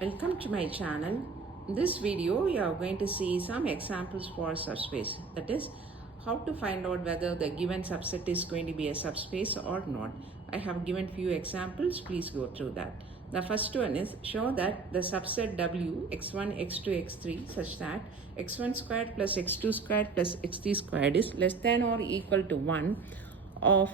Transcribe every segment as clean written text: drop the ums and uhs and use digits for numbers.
Welcome to my channel. In this video, you are going to see some examples for subspace. That is, how to find out whether the given subset is going to be a subspace or not. I have given few examples. Please go through that. The first one is show that the subset W x1, x2, x3 such that x1 squared plus x2 squared plus x3 squared is less than or equal to 1 of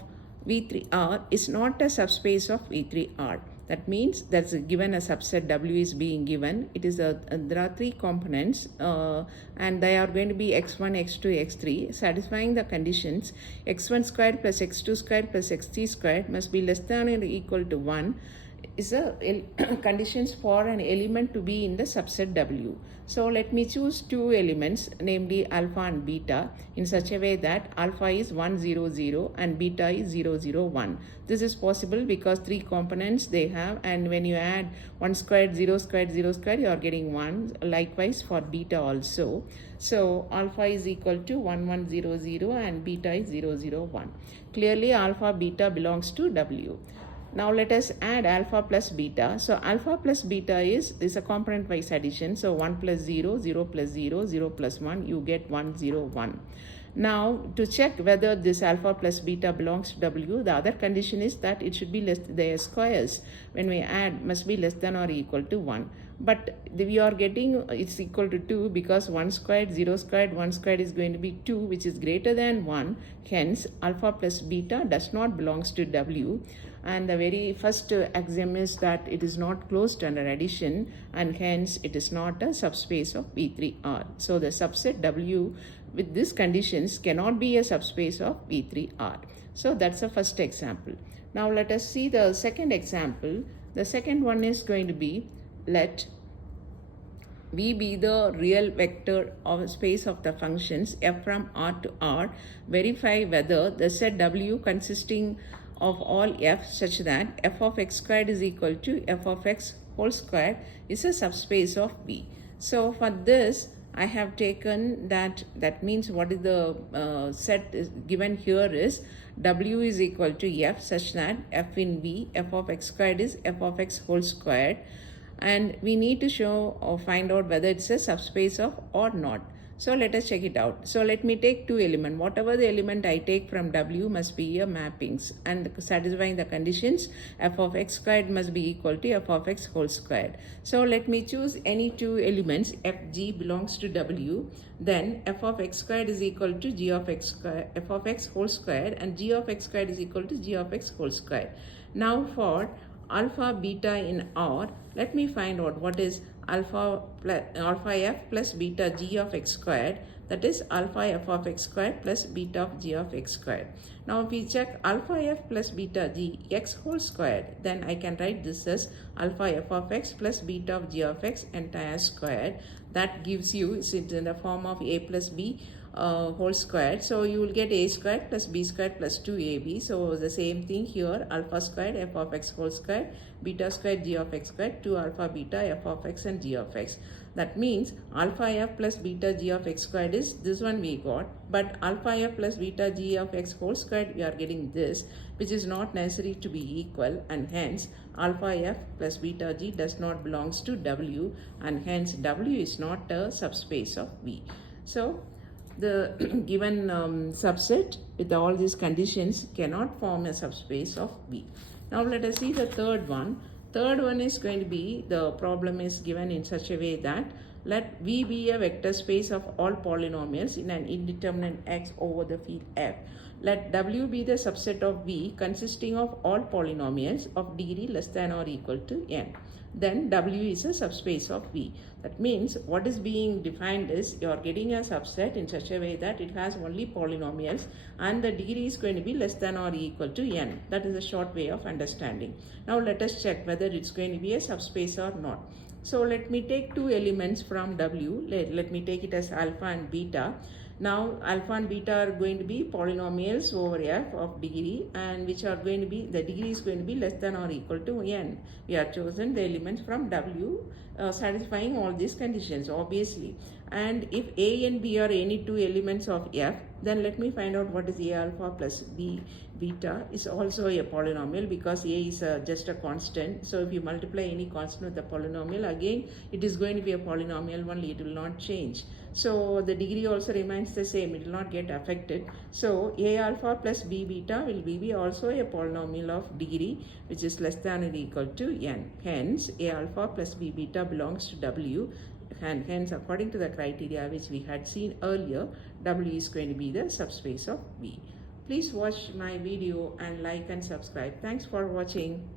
V3R is not a subspace of V3R. That means that's given a subset W is being given. It is there are three components and they are going to be x1, x2, x3. Satisfying the conditions x1 squared plus x2 squared plus x3 squared must be less than or equal to 1 is a conditions for an element to be in the subset W. So let me choose two elements, namely alpha and beta, in such a way that alpha is 1, 0, 0 and beta is 0, 0, 1. This is possible because three components they have, and when you add 1 squared, 0 squared, 0 squared, you are getting 1. Likewise for beta also. So alpha is equal to 1, 1, 0, 0 and beta is 0, 0, 1. Clearly alpha beta belongs to W. Now let us add alpha plus beta. So alpha plus beta is a component wise addition. So 1 plus 0, 0 plus 0, 0 plus 1, you get 1, 0, 1. Now to check whether this alpha plus beta belongs to W, the other condition is that it should be less, their squares when we add must be less than or equal to 1. But we are getting it's equal to 2 because 1 squared, 0 squared, 1 squared is going to be 2, which is greater than 1. Hence alpha plus beta does not belongs to W. And the very first axiom is that it is not closed under addition, and hence it is not a subspace of V3R. So the subset W with these conditions cannot be a subspace of V3R. So that's the first example. Now let us see the second example. The second one is going to be, let V be the real vector of space of the functions f from R to R. Verify whether the set W consisting of all f such that f of x squared is equal to f of x whole squared is a subspace of V. So for this I have taken that means what is the set is given here is W is equal to f such that f in V, f of x squared is f of x whole squared, and we need to show or find out whether it's a subspace of or not. So let us check it out. So let me take two elements. Whatever the element I take from W must be a mappings, and satisfying the conditions f of x squared must be equal to f of x whole squared. So let me choose any two elements. F g belongs to W. Then f of x squared is equal to g of x squared, f of x whole squared, and g of x squared is equal to g of x whole squared. Now for alpha beta in R, let me find out what is alpha f plus beta g of x squared, that is alpha f of x squared plus beta of g of x squared. Now if we check alpha f plus beta g x whole squared, then I can write this as alpha f of x plus beta of g of x entire squared. That gives you, it's in the form of a plus b whole squared. So you will get a squared plus b squared plus 2ab. So the same thing here, alpha squared f of x whole squared, beta squared g of x squared, 2 alpha beta f of x and g of x. That means alpha f plus beta g of x squared is this one we got, but alpha f plus beta g of x whole squared we are getting this, which is not necessary to be equal, and hence alpha f plus beta g does not belongs to W, and hence W is not a subspace of V. So the given subset with all these conditions cannot form a subspace of V. Now let us see the third one. Third one is going to be, the problem is given in such a way that let V be a vector space of all polynomials in an indeterminate X over the field F. Let W be the subset of V consisting of all polynomials of degree less than or equal to n. Then W is a subspace of V. That means what is being defined is you are getting a subset in such a way that it has only polynomials and the degree is going to be less than or equal to n. That is a short way of understanding. Now let us check whether it's going to be a subspace or not. So let me take two elements from W. Let me take it as alpha and beta. Now alpha and beta are going to be polynomials over f of degree, and which are going to be, the degree is going to be less than or equal to n. We have chosen the elements from W satisfying all these conditions obviously, And if A and B are any two elements of F, then let me find out what is A alpha plus B beta is also a polynomial, because A is just a constant. So if you multiply any constant with a polynomial, again it is going to be a polynomial only, it will not change. So the degree also remains the same, it will not get affected. So A alpha plus B beta will be also a polynomial of degree which is less than or equal to n. Hence A alpha plus B beta belongs to W, and hence according to the criteria which we had seen earlier, W is going to be the subspace of V. Please watch my video and like and subscribe. Thanks for watching.